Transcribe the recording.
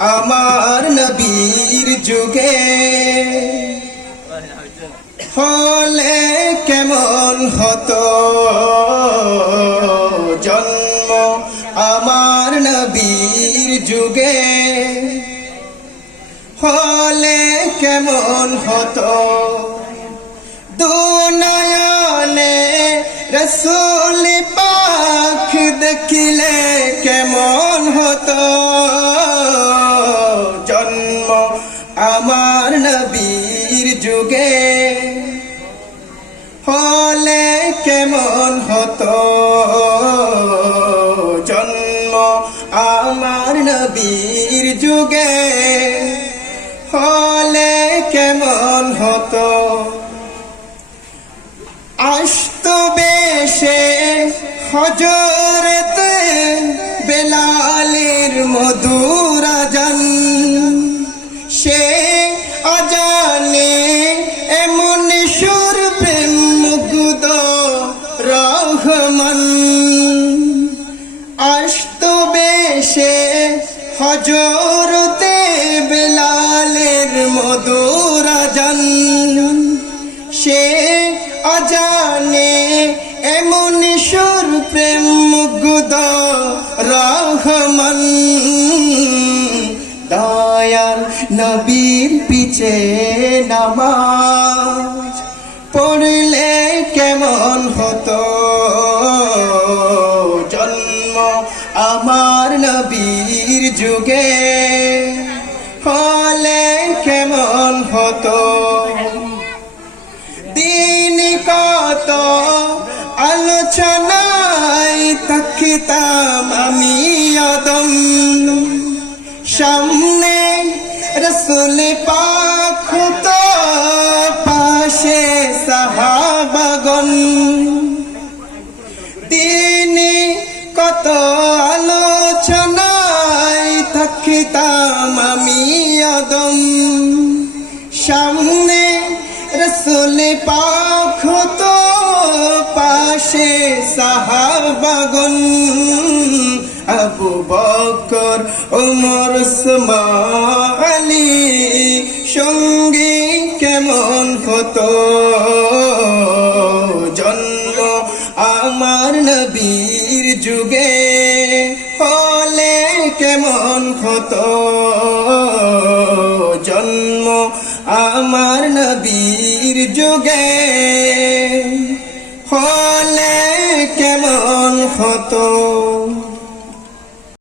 আমার নবীর যুগে হলে কেমন হতো জন্ম আমার নবীর যুগে হলে কেমন হতো দুনয়নে রসূল পাক দেখিলে কেমন হতো জন্ম আমার নবীর যুগে হলে কেমন হতো জন্ম আমার নবীর যুগে হলে কেমন হতো আসতো বেশে হযরত বেলালের মধুর আযান সে আযানে এমন সুর প্রেম মুগ্ধ রহমান আসতো বেশে হযরত বেলালের মধুর আযান সে আযানে এমন সুর প্রেম মুগ্ধ রহমান দয়াল নবীর পিছে নামাজ পড়লে কেমন হতো জন্ম আমার নবীর যুগে হলে কেমন হতো দিন কত আলোচনায় থাকতাম আমি অদম সামনে রসূল পাক হতো পাশে সাহাবাগণ দিন কত আলোচনায় থাকতাম আমি অদম সামনে রসূল পাক হতো পাশে সাহাবাগণ আবু বকর ওমর ওসমান আলী সঙ্গী কেমন হতো জন্ম আমার নবীর যুগে হলে কেমন হতো জন্ম আমার নবীর যুগে হলে কেমন হতো।